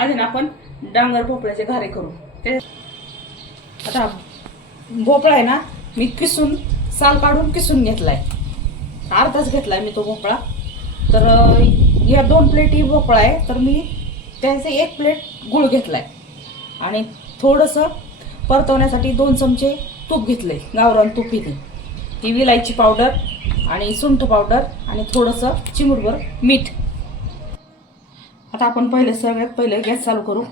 आधी ना आपण डांगर भोपळ्याचे घारे करू. ते आता भोपळा आहे ना मी किसून साल काढून किसून घेतलाय. अर्धाच घेतलाय मी तो भोपळा. तर या दोन प्लेटही भोपळा आहे तर मी त्याचे एक प्लेट गुळ घेतलाय. आणि थोडंसं परतवण्यासाठी दोन चमचे तूप घेतले गावरान तूप इथे. ही विलायची पावडर आणि सुंठ पावडर आणि थोडंसं चिमूटभर मीठ. आता आपण पहिले सगळ्यात पहिले गॅस चालू करू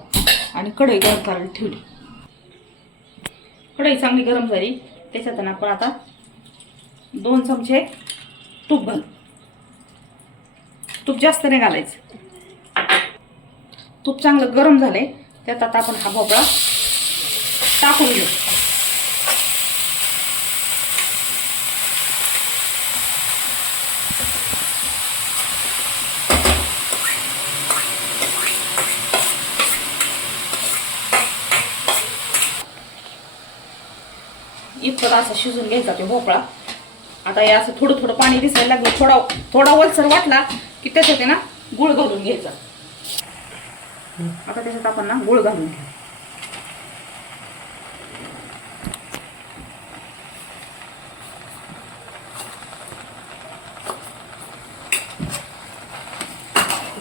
आणि कढई गरम करायला ठेवली. कढई चांगली गरम झाली. त्याच्यात आपण आता दोन चमचे तूप घालू. तूप जास्त नाही घालायचं. तूप चांगलं गरम झालंय. त्यात आता आपण हा भोपळा टाकून घेऊ. इतकं असं शिजून घ्यायचा ते भोपळा. आता हे असं थोडं थोडं पाणी दिसायला लागलं थोडा थोडा वलसर वाटला की त्याच्यात आहे ना गुळ घालून घ्यायचा. आता त्याच्यात आपण ना गुळ घालून घ्या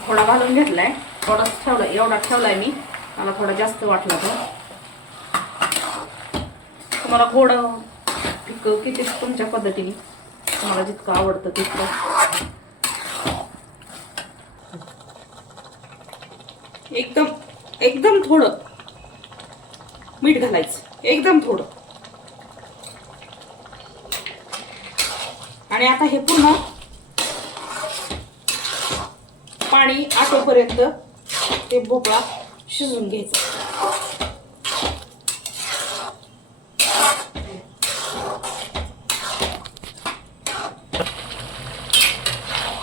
थोडा घालून घेतलाय. थोडाच ठेवला एवढा ठेवलाय मी. मला थोडा जास्त वाटला तो. तुम्हाला गोड तितकं किती तुमच्या पद्धतीने? तुम्हाला जितकं आवडतं तितकं. एकदम एकदम थोडं. मीठ घालायचं. एकदम थोडं. आणि आता हे पूर्ण पाणी आटोपर्यंत ते भोपळा शिजून घ्यायचा.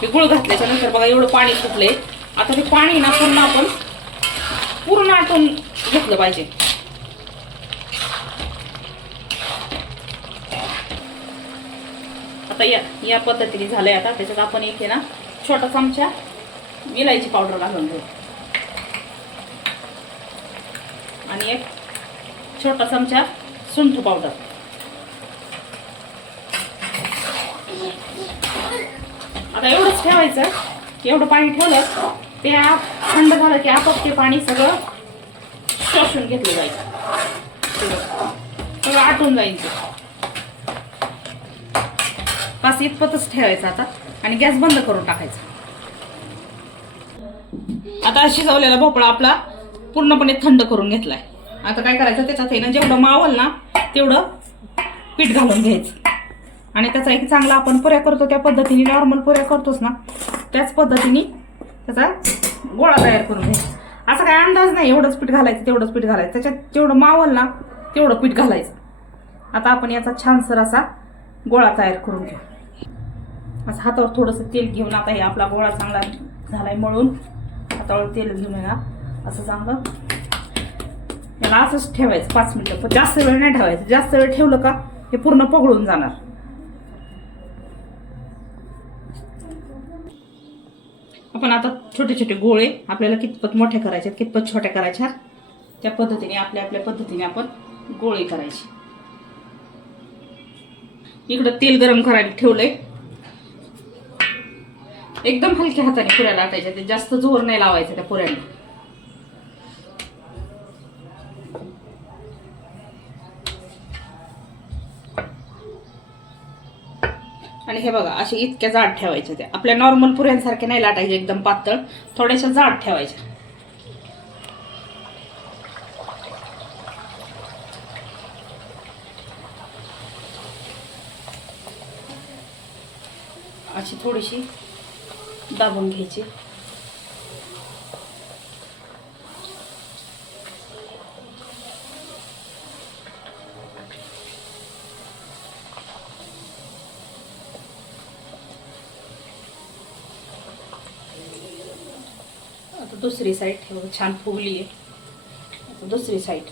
हे गुळ घातल्याच्या नंतर बघा एवढं पाणी सुटले आता ते पाणी ना पूर्ण आपण पूर्ण आटून घेतलं पाहिजे. आता या या पद्धतीने झालंय आता. त्याच्यात आपण एक आहे ना छोटा चमचा इलायची पावडर घालून घेऊ. आणि एक छोटा चमचा सुंठ पावडर. आता एवढंच ठेवायचं. एवढं पाणी ठेवलं ते थंड झालं की आपोआप ते पाणी सगळं शोषून घेतलं जायचं. सगळं आटून जाईल ते बस इतपतच ठेवायचं आता आणि गॅस बंद करून टाकायचा. आता शिजवलेला भोपळा आपला पूर्णपणे थंड करून घेतलाय. आता काय करायचं त्याच्यात आहे ना जेवढं मावल ना तेवढं पीठ घालून घ्यायचं. आणि त्याचा एक चांगला आपण पुऱ्या करतो त्या पद्धतीने नॉर्मल पुऱ्या करतोच ना त्याच पद्धतीने त्याचा गोळा तयार करून घ्यायचा असा काय अंदाज नाही एवढंच पीठ घालायचं तेवढंच पीठ घालायचं. त्याच्यात जेवढं मावल ना तेवढं पीठ घालायचं. आता आपण याचा छानसर असा गोळा तयार करून घेऊ. असं हातावर थोडंसं तेल घेऊन आता हे आपला गोळा चांगला झालाय मळून. हातावर तेल घेऊन येणार असं चांगलं. याला असंच ठेवायचं पाच मिनिटं. पण जास्त वेळ नाही ठेवायचं. जास्त वेळ ठेवलं का हे पूर्ण पगळून जाणार. आपण आता छोटे छोटे गोळे आपल्याला कितपत मोठे करायचे कितपत छोट्या करायच्या त्या पद्धतीने आपल्या आपल्या पद्धतीने आपण गोळे करायचे. इकडं तेल गरम करायला ठेवलंय. एकदम हलक्या हाताने पुऱ्या लाटायच्या ते जास्त जोर नाही लावायचा त्या पुऱ्यांना आणि हे बघा असे इतक्या जाड ठेवायच्या त्या. आपल्या नॉर्मल पुऱ्यांसारख्या नाही लाटायच्या एकदम पातळ थोड्याशा जाड ठेवायच्या. अशी थोडीशी दाबून घ्यायची. आता दुसरी साईड ठेव. छान फुगली आहे. आता दुसरी साईड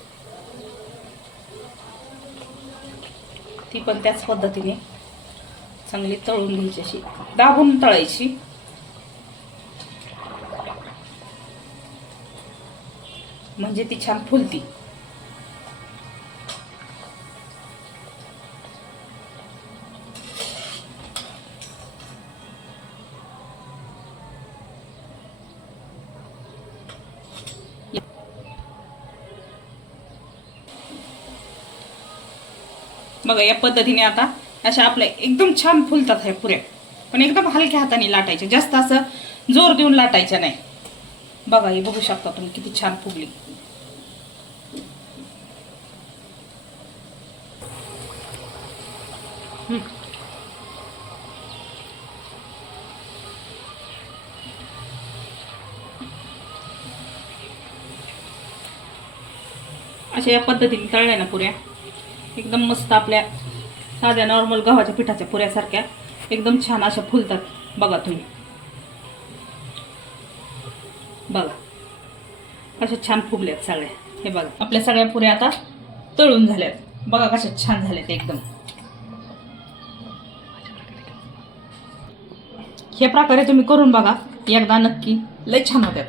ती पण त्याच पद्धतीने चांगली तळून घ्यायची अशी. दाबून तळायची. म्हणजे ती छान फुलती. बघा या पद्धतीने आता अशा आपल्या एकदम छान फुलतात ह्या पुऱ्या. पण एकदम हलक्या हाताने लाटायच्या. जास्त असं जोर देऊन लाटायच्या नाही. बघा हे बघू शकता तुम्ही किती छान फुगली. अशा या पद्धतीने तळल्या ना पुऱ्या. एकदम मस्त आपल्या साध्या नॉर्मल गव्हाच्या पिठाच्या पुऱ्यासारख्या. एकदम छान अशा फुलतात. बघा तुम्ही. बघा. कशा छान फुगल्यात सगळ्या. हे बघा. आपल्या सगळ्या पुऱ्या आता तळून झाल्यात. बघा कशा छान झाल्यात एकदम. हे प्रकारे तुम्ही करून बघा. एकदा नक्की लय छान होत्यात.